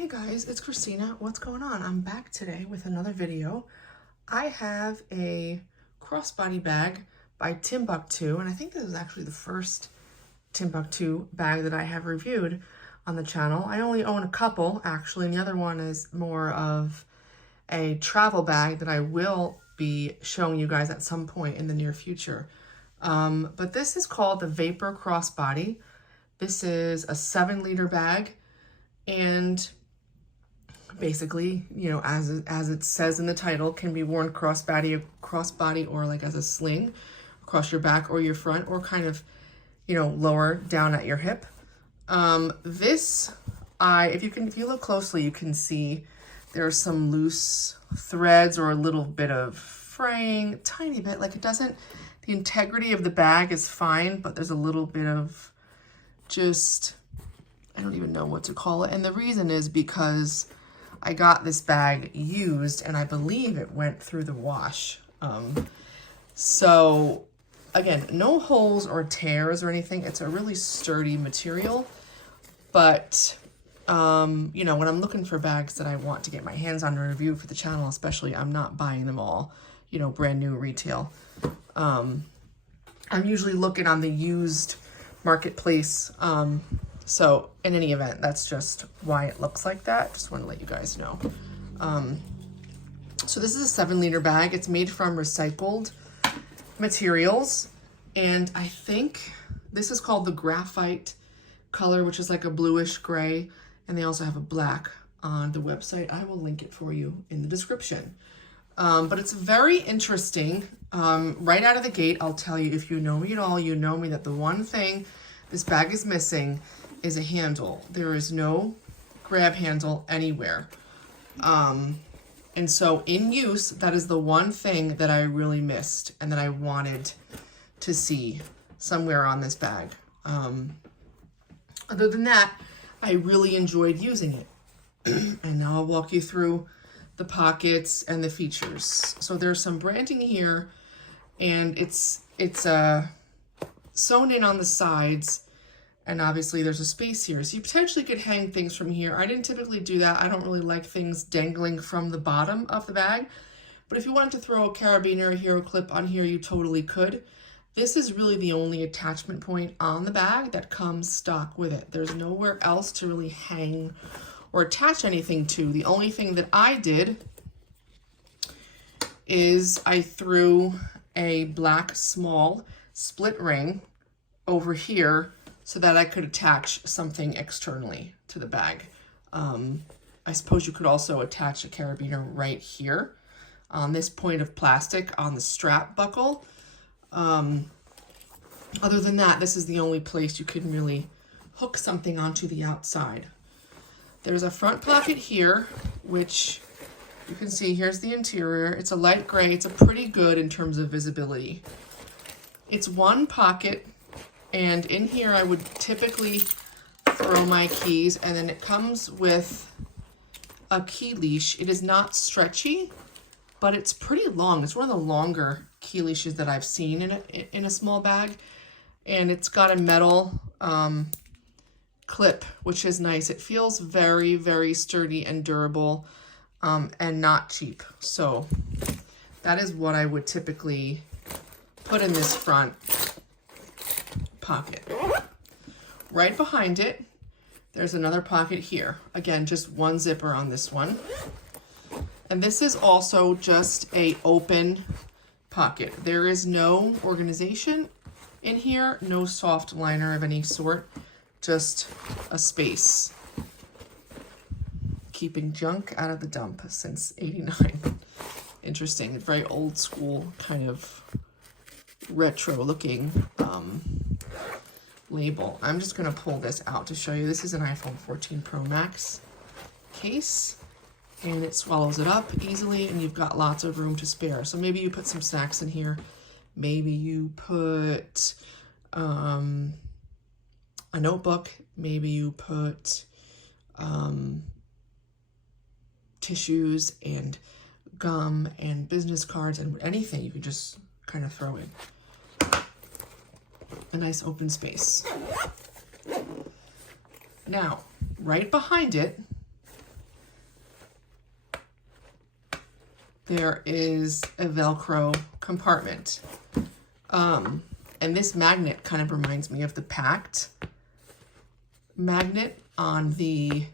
Hey guys, it's Christina. What's going on? I'm back today with another video. I have a crossbody bag by Timbuk2, and I think this is actually the first Timbuk2 bag that I have reviewed on the channel. I only own a couple actually, and the other one is more of a travel bag that I will be showing you guys at some point in the near future. But this is called the Vapor Crossbody. This is a 7-liter bag, and basically, you know, as it says in the title, can be worn crossbody or like as a sling across your back or your front, or kind of, you know, lower down at your hip. If you look closely, you can see there's some loose threads or a little bit of fraying, tiny bit. Like, it doesn't, the integrity of the bag is fine, but there's a little bit of just, I don't even know what to call it. And the reason is because I got this bag used and I believe it went through the wash. So again, no holes or tears or anything. It's a really sturdy material, but you know, when I'm looking for bags that I want to get my hands on to review for the channel, especially, I'm not buying them all, you know, brand new retail. I'm usually looking on the used marketplace. So in any event, that's just why it looks like that. Just want to let you guys know. So this is a 7-liter bag. It's made from recycled materials. And I think this is called the graphite color, which is like a bluish gray. And they also have a black on the website. I will link it for you in the description. But it's very interesting. Right out of the gate, I'll tell you, if you know me at all, you know me that the one thing this bag is missing is a handle. There is no grab handle anywhere. And so in use, that is the one thing that I really missed and that I wanted to see somewhere on this bag. Other than that, I really enjoyed using it. And now I'll walk you through the pockets and the features. So there's some branding here, and it's sewn in on the sides. And obviously there's a space here. So you potentially could hang things from here. I didn't typically do that. I don't really like things dangling from the bottom of the bag. But if you wanted to throw a carabiner or a hero clip on here, you totally could. This is really the only attachment point on the bag that comes stock with it. There's nowhere else to really hang or attach anything to. The only thing that I did is I threw a black small split ring over here so that I could attach something externally to the bag. I suppose you could also attach a carabiner right here on this point of plastic on the strap buckle. Other than that, this is the only place you can really hook something onto the outside. There's a front pocket here, which you can see, here's the interior. It's a light gray. It's a pretty good in terms of visibility. It's one pocket, and in here I would typically throw my keys, and then it comes with a key leash. It is not stretchy, but it's pretty long. It's one of the longer key leashes that I've seen in a small bag. And it's got a metal clip, which is nice. It feels very, very sturdy and durable, and not cheap. So that is what I would typically put in this front pocket. Right behind it, there's another pocket here. Again, just one zipper on this one. And this is also just a open pocket. There is no organization in here, no soft liner of any sort, just a space. Keeping junk out of the dump since '89. Interesting, very old school, kind of retro looking label. I'm just gonna pull this out to show you. This is an iPhone 14 Pro Max case, and it swallows it up easily, and you've got lots of room to spare. So maybe you put some snacks in here. Maybe you put a notebook. Maybe you put tissues and gum and business cards and anything you could just kind of throw in. A nice open space. Now, right behind it, there is a Velcro compartment. And this magnet kind of reminds me of the Packed magnet on the,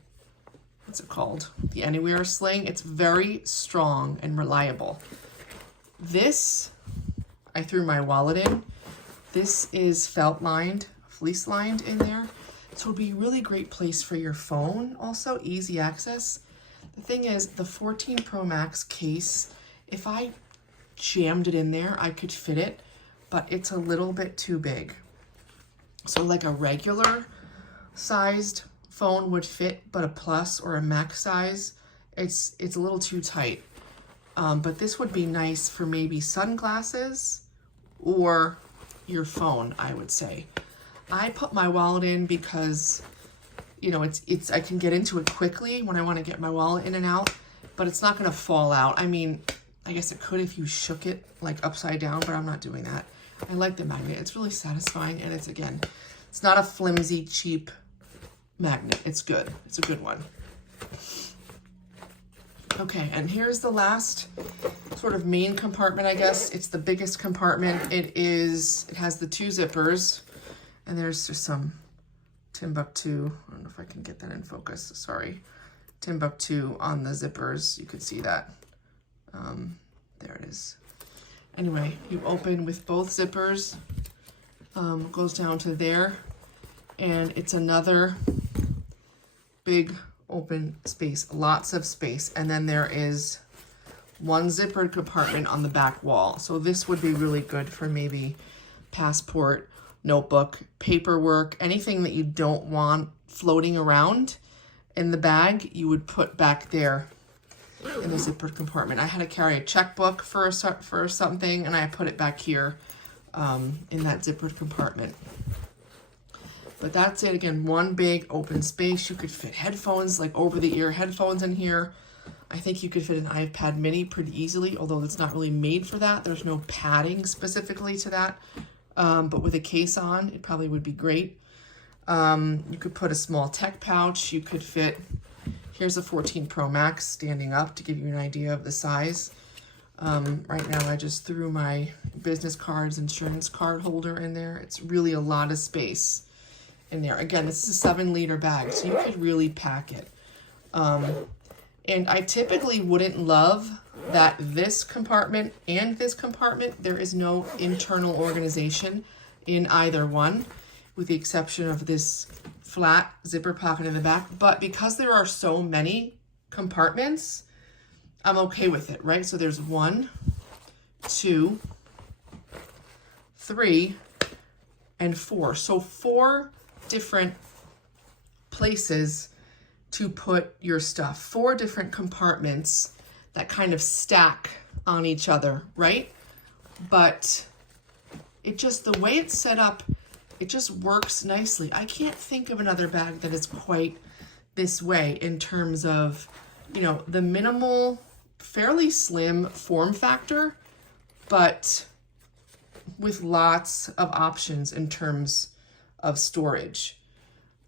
what's it called? The Anywhere sling. It's very strong and reliable. This, I threw my wallet in. This is felt lined, fleece lined in there. So it'd be a really great place for your phone. Also easy access. The thing is, the 14 Pro Max case, if I jammed it in there, I could fit it, but it's a little bit too big. So like a regular sized phone would fit, but a plus or a max size, it's a little too tight. But this would be nice for maybe sunglasses or your phone, I would say. I put my wallet in because, you know, it's I can get into it quickly when I want to get my wallet in and out, but it's not going to fall out. I mean, I guess it could if you shook it like upside down, but I'm not doing that. I like the magnet. It's really satisfying, and it's, again, it's not a flimsy, cheap magnet. It's good. It's a good one. Okay, and here's the last sort of main compartment, I guess. It's the biggest compartment. It has the 2 zippers, and there's just some Timbuk2. I don't know if I can get that in focus. Sorry. Timbuk2 on the zippers. You could see that. There it is. Anyway, you open with both zippers. Goes down to there. And it's another big open space. Lots of space. And then there is one zippered compartment on the back wall. So this would be really good for maybe passport, notebook, paperwork, anything that you don't want floating around in the bag, you would put back there in the zippered compartment. I had to carry a checkbook for something, and I put it back here in that zippered compartment. But that's it. Again, one big open space. You could fit headphones, like over-the-ear headphones in here. I think you could fit an iPad mini pretty easily, although it's not really made for that. There's no padding specifically to that. But with a case on, it probably would be great. You could put a small tech pouch. You could fit, here's a 14 Pro Max standing up to give you an idea of the size. Right now I just threw my business cards, insurance card holder in there. It's really a lot of space in there. Again, this is a 7-liter bag, so you could really pack it. And I typically wouldn't love that this compartment and this compartment, there is no internal organization in either one, with the exception of this flat zipper pocket in the back. But because there are so many compartments, I'm okay with it, right? So there's 1, 2, 3, and 4. So 4 different places to put your stuff. 4 different compartments that kind of stack on each other, right? But it just, the way it's set up, it just works nicely. I can't think of another bag that is quite this way in terms of, you know, the minimal, fairly slim form factor, but with lots of options in terms of storage.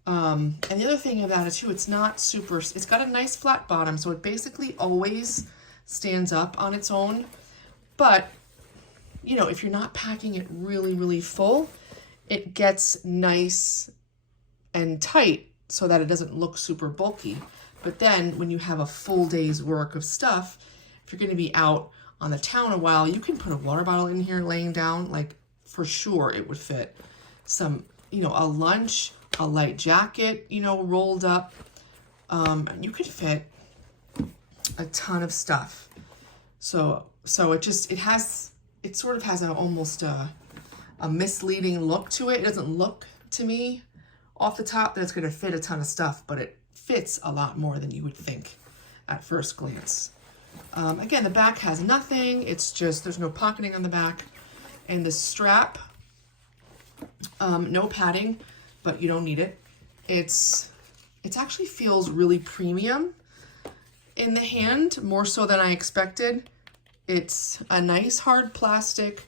And the other thing about it too, it's not super, it's got a nice flat bottom, so it basically always stands up on its own. But, you know, if you're not packing it really, really full, it gets nice and tight so that it doesn't look super bulky. But then when you have a full day's work of stuff, if you're going to be out on the town a while, you can put a water bottle in here laying down, like for sure it would fit. Some, you know, a lunch, a light jacket, you know, rolled up. And you could fit a ton of stuff. So it just, it sort of has almost a misleading look to it. It doesn't look to me off the top that it's going to fit a ton of stuff, but it fits a lot more than you would think at first glance. Again, the back has nothing. It's just, there's no pocketing on the back. And the strap, no padding, but you don't need it. It actually feels really premium in the hand, more so than I expected. It's a nice hard plastic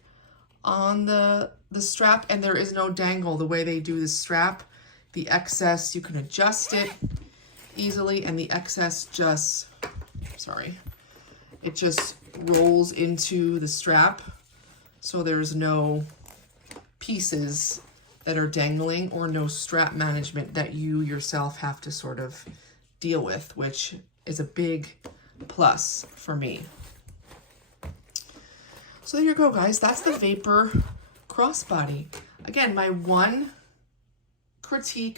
on the strap, and there is no dangle the way they do the strap. The excess, you can adjust it easily, and the excess just, sorry, it just rolls into the strap, so there's no pieces that are dangling or no strap management that you yourself have to sort of deal with, which is a big plus for me. So there you go, guys. That's the Vapor Crossbody. Again, my one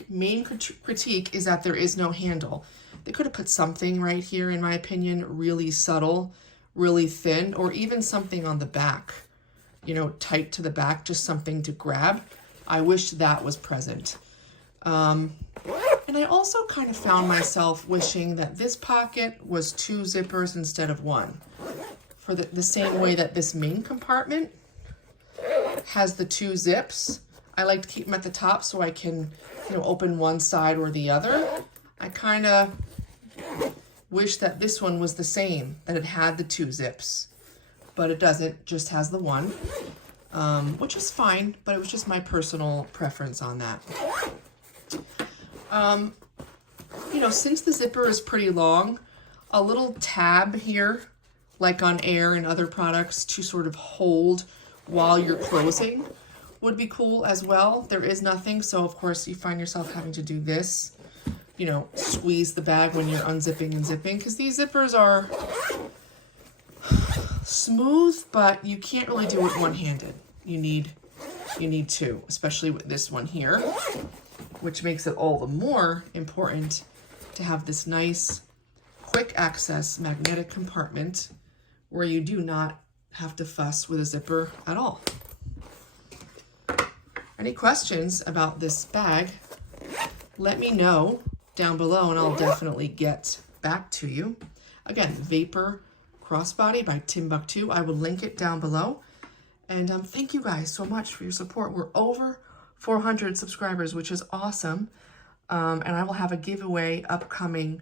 main critique is that there is no handle. They could have put something right here, in my opinion, really subtle, really thin, or even something on the back, you know, tight to the back, just something to grab. I wish that was present. And I also kind of found myself wishing that this pocket was 2 zippers instead of 1. For the same way that this main compartment has the 2 zips. I like to keep them at the top so I can, you know, open one side or the other. I kind of wish that this one was the same, that it had the 2 zips, but it doesn't, just has the 1, which is fine, but it was just my personal preference on that. You know, since the zipper is pretty long, a little tab here, like on Air and other products, to sort of hold while you're closing would be cool as well. There is nothing, so of course you find yourself having to do this, you know, squeeze the bag when you're unzipping and zipping, because these zippers are smooth, but you can't really do it one-handed. You need 2, especially with this one here, which makes it all the more important to have this nice quick access magnetic compartment where you do not have to fuss with a zipper at all. Any questions about this bag, let me know down below and I'll definitely get back to you. Again, Vapor Crossbody by Timbuk2. I will link it down below. And thank you guys so much for your support. We're over 400 subscribers, which is awesome. And I will have a giveaway upcoming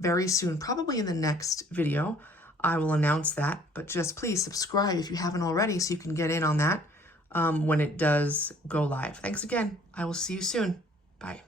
very soon, probably in the next video. I will announce that, but just please subscribe if you haven't already so you can get in on that when it does go live. Thanks again. I will see you soon. Bye.